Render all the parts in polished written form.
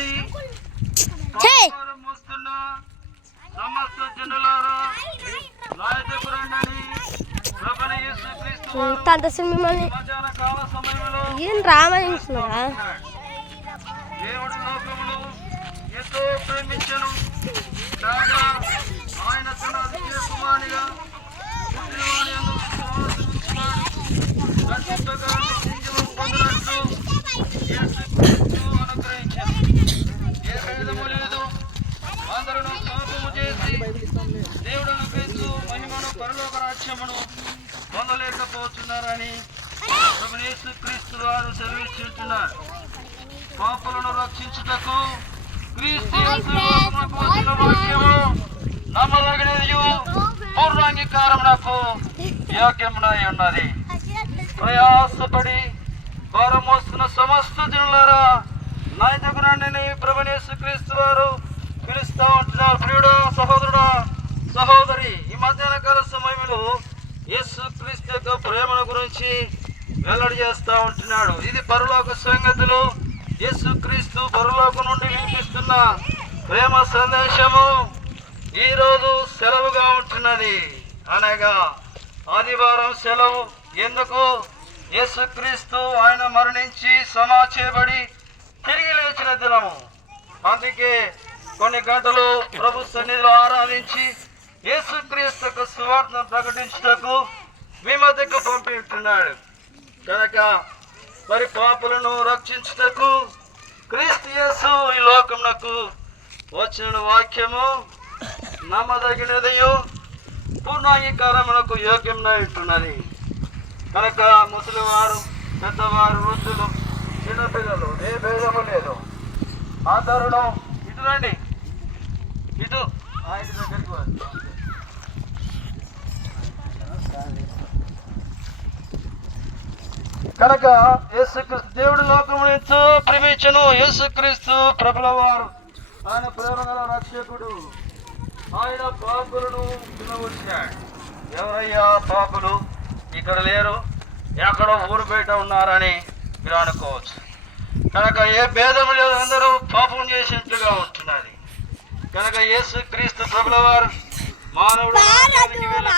నిలబడి మోస్తున్న సమస్త జనులారా నాయకురండి ప్రభువైన యేసుక్రీస్తు మధ్యాహ్న కాల సమయంలో దేవుడు లోకమును ఎంతో ప్రేమించెను కాగా ఆయన తన అద్వితీయ కుమారునిగా పుట్టినవాని యందు పరిశుద్ధంగా నిత్యజీవం పొందినట్లు యేసుక్రీస్తు అనుగ్రహించెను. ఏ భేదము లేదు, అందరూ పాపము చేసి దేవుడు అనుగ్రహిస్తూ మహిమను పరలోక రాజ్యమును పొందలేకపోతున్నారని ప్రభువైన యేసుక్రీస్తు వారు సెలవిచ్చుచున్నారు. పాపులను రక్షించుటకు క్రీస్తు యేసునకు వచ్చిన వాక్యము నమ్మదగినదియు పూర్వాంగీకారమునకు యోగ్యమునై ఉన్నది. ప్రయాసపడి భారం మోస్తున్న సమస్త జనులారా నా యొద్దకు రండి ప్రభువైన యేసుక్రీస్తు వారు పిలుస్తూ ఉంటున్నారు. ప్రియుడా, సహోదరుడా, సహోదరి, ఈ మధ్యాహ్న కాల సమయంలో యేసుక్రీస్తు యొక్క ప్రేమను గురించి వెల్లడి చేస్తూ ఉంటున్నాడు. ఇది పరలోక సంగతులు. యేసుక్రీస్తు పరలోకం నుండి వినిపిస్తున్న ప్రేమ సందేశము ఈరోజు సెలవుగా ఉంటున్నది. అనగా ఆదివారం సెలవు. ఎందుకు? యేసుక్రీస్తు ఆయన మరణించి సమాధి చేయబడి తిరిగి లేచిన దినము. అందుకే కొన్ని గంటలు ప్రభు సన్నిధిలో ఆరాధించి యేసుక్రీస్తు యొక్క సువార్తను ప్రకటించుటకు మీ మధ్యకు పంపిస్తున్నాడు. కనుక మరి పాపులను రక్షించుటకు క్రీస్తు యేసు ఈ లోకమునకు వచ్చిన వాక్యము నమ్మదగినదియు పూర్ణాంగీకారమునకు యోగ్యమునై ఉంటున్నది. కనుక ముసలివారు, పెద్దవారు, వృద్ధులు, చిన్నపిల్లలు ఏ భేదము లేదు. అందరూ ఇటు రండి, ఇటు ఆయన దగ్గరికి కనుక యేసుక్రీస్తు దేవుడి లోకమును ఎంతో ప్రేమించెను. యేసుక్రీస్తు ప్రభుల వారు ఆయన ప్రేమగల రక్షకుడు. ఆయన పాపులను వినవచ్చాడు. ఎవరయ్యా పాపులు? ఇక్కడ లేరు, ఎక్కడో ఊరు బయట ఉన్నారని మీరు అనుకోవచ్చు. కనుక ఏ భేదము లేదు, అందరూ పాపం చేసినట్లుగా ఉంటున్నది. కనుక యేసుక్రీస్తు ప్రభుల వారు మానవుడు వెళ్ళకుండా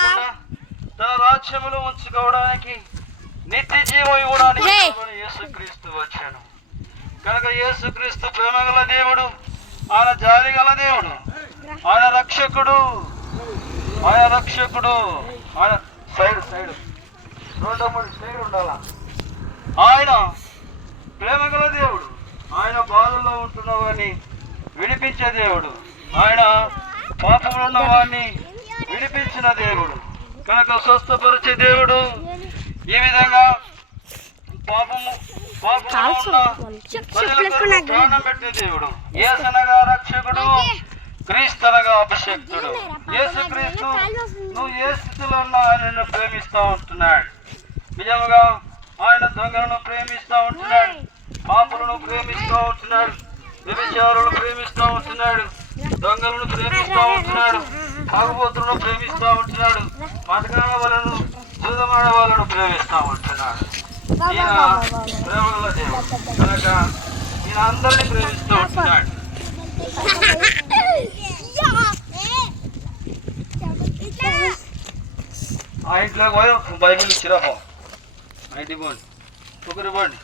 తన రాజ్యములు ఉంచుకోవడానికి, నిత్య జీవం ఇవ్వడానికి యేసుక్రీస్తు వచ్చాను. కనుక యేసుక్రీస్తు ప్రేమగల దేవుడు, ఆయన జాలి గల దేవుడు, ఆయన రక్షకుడు. ఆయన రక్షకుడు. ఆయన సైడ్ 2-3 సైడ్ ఉండాలా. ఆయన ప్రేమగల దేవుడు. ఆయన బాధల్లో ఉంటున్న వాడిని విడిపించే దేవుడు. ఆయన పాపంలో ఉన్న వాడిని విడిపించిన దేవుడు. కనుక స్వస్థపరిచే దేవుడు. ఈ విధంగా ప్రాణం పెట్టే దేవుడు. యేసనగా రక్షకుడు, క్రీస్తనగా అభిషక్తుడు. యేసుక్రీస్తు నువ్వు ఏ స్థితిలో ఉన్నా నిన్ను ప్రేమిస్తూ ఉంటున్నాడు. నిజముగా ఆయన దొంగలను ప్రేమిస్తూ ఉంటున్నాడు, పాపులను ప్రేమిస్తూ ఉంటున్నాడు, వ్యభిచారులను ప్రేమిస్తూ ఉంటున్నాడు, దొంగలను ప్రేమిస్తూ ఉంటున్నాడు, తాగుబోతులను ప్రేమిస్తూ ఉంటున్నాడు, మటకాల వాళ్ళను, జూదమాడ వాళ్ళను ప్రేమిస్తూ ఉంటున్నాడు. ఈయన ప్రేమల దేవుడు. కనుక ఈయన అందరినీ ప్రేమిస్తూ ఉంటున్నాడు. ఆ ఇంట్లో పోయి బైబిల్ ఇచ్చిరాపో, ఇంటికి పోండి, ఒకరి పోండి.